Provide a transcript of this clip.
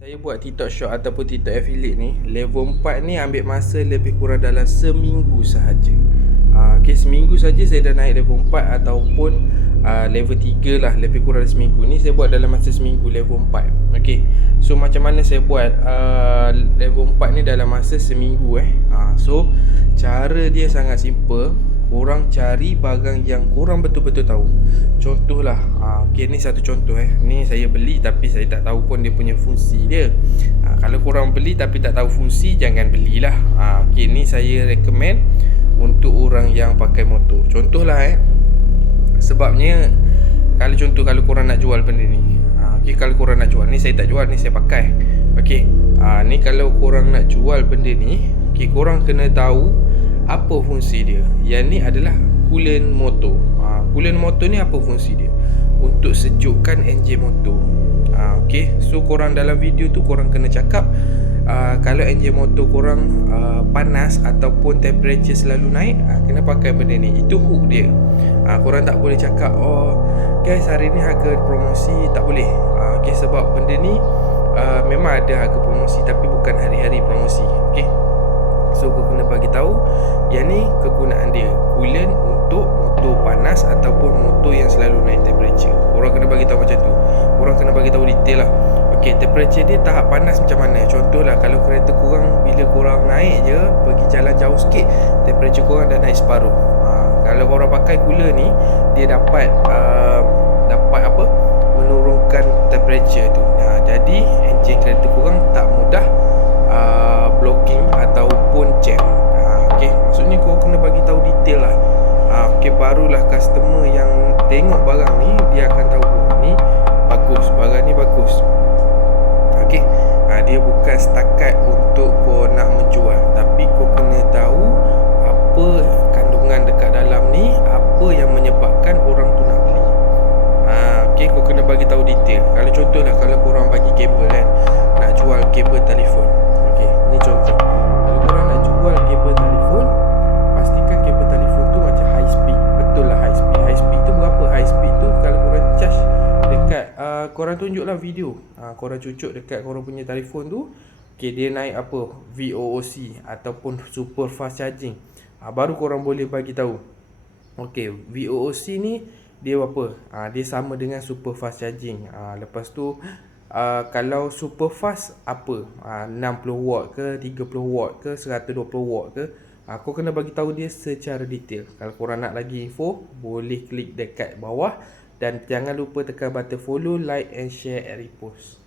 Saya buat TikTok Shop ataupun TikTok Affiliate ni, level 4 ni ambil masa lebih kurang dalam seminggu sahaja. Okay, seminggu saja saya dah naik level 4 ataupun level 3 lah, lebih kurang seminggu. Ni saya buat dalam masa seminggu level 4. Okay, so macam mana saya buat level 4 ni dalam masa seminggu So, cara dia sangat simple. Korang cari barang yang korang betul-betul tahu. Contohlah, okay, ni satu contoh ni saya beli tapi saya tak tahu pun dia punya fungsi dia. Kalau korang beli tapi tak tahu fungsi, jangan belilah. Okay, ni saya recommend untuk orang yang pakai motor. Contohlah sebabnya kalau korang nak jual benda ni, okay, kalau korang nak jual, ni saya tak jual, ni saya pakai. Okay, ni kalau korang nak jual benda ni, okay, korang kena tahu apa fungsi dia. Yang ni adalah coolant motor. Coolant motor ni apa fungsi dia? Untuk sejukkan enjin motor. Okay, so korang dalam video tu korang kena cakap kalau enjin motor korang panas ataupun temperature selalu naik, kena pakai benda ni. Itu hook dia. Korang tak boleh cakap, oh guys, hari ni harga promosi. Tak boleh. Okay, sebab benda ni memang ada harga promosi tapi bukan hari-hari promosi. Okay, so kau kena bagi tahu yang ni kegunaan dia, coolant untuk motor panas ataupun motor yang selalu naik temperature. Korang kena bagi tahu macam tu. Korang kena bagi tahu detail lah. Okey, temperature dia tahap panas macam mana? Contohlah kalau kereta korang bila korang naik je pergi jalan jauh sikit, temperature korang dah naik separuh. Kalau korang pakai cooler ni, dia dapat apa? Menurunkan temperature tu. Jadi enjin kereta korang tak mudah blocking ataupun jam. Okey, maksudnya kau kena bagi tahu detail lah. Okey, barulah customer yang tengok barang ni dia akan tahu ni bagus, barang ni bagus. Okey, dia bukan setakat untuk kau nak menjual, tapi kau kena tahu apa kandungan dekat dalam ni, apa yang menyebabkan orang tu nak beli. Okey, kau kena bagi tahu detail. Kalau contohlah kalau korang bagi kabel kan, nak jual kabel telefon. Okey, ni contoh. Kalau korang nak jual kabel telefon, pastikan kabel telefon tu macam high speed. Betul lah high speed. High speed tu berapa? High speed tu kalau korang charge dekat korang tunjuklah video. Korang cucuk dekat korang punya telefon tu. Okey, dia naik apa? VOOC ataupun super fast charging. Baru korang boleh bagi tahu. Okey, VOOC ni dia apa? Dia sama dengan super fast charging. Lepas tu kalau super fast apa? 60 watt ke, 30 watt ke, 120 watt ke? Kau kena bagi tahu dia secara detail. Kalau korang nak lagi info, boleh klik dekat bawah dan jangan lupa tekan button follow, like and share and repost.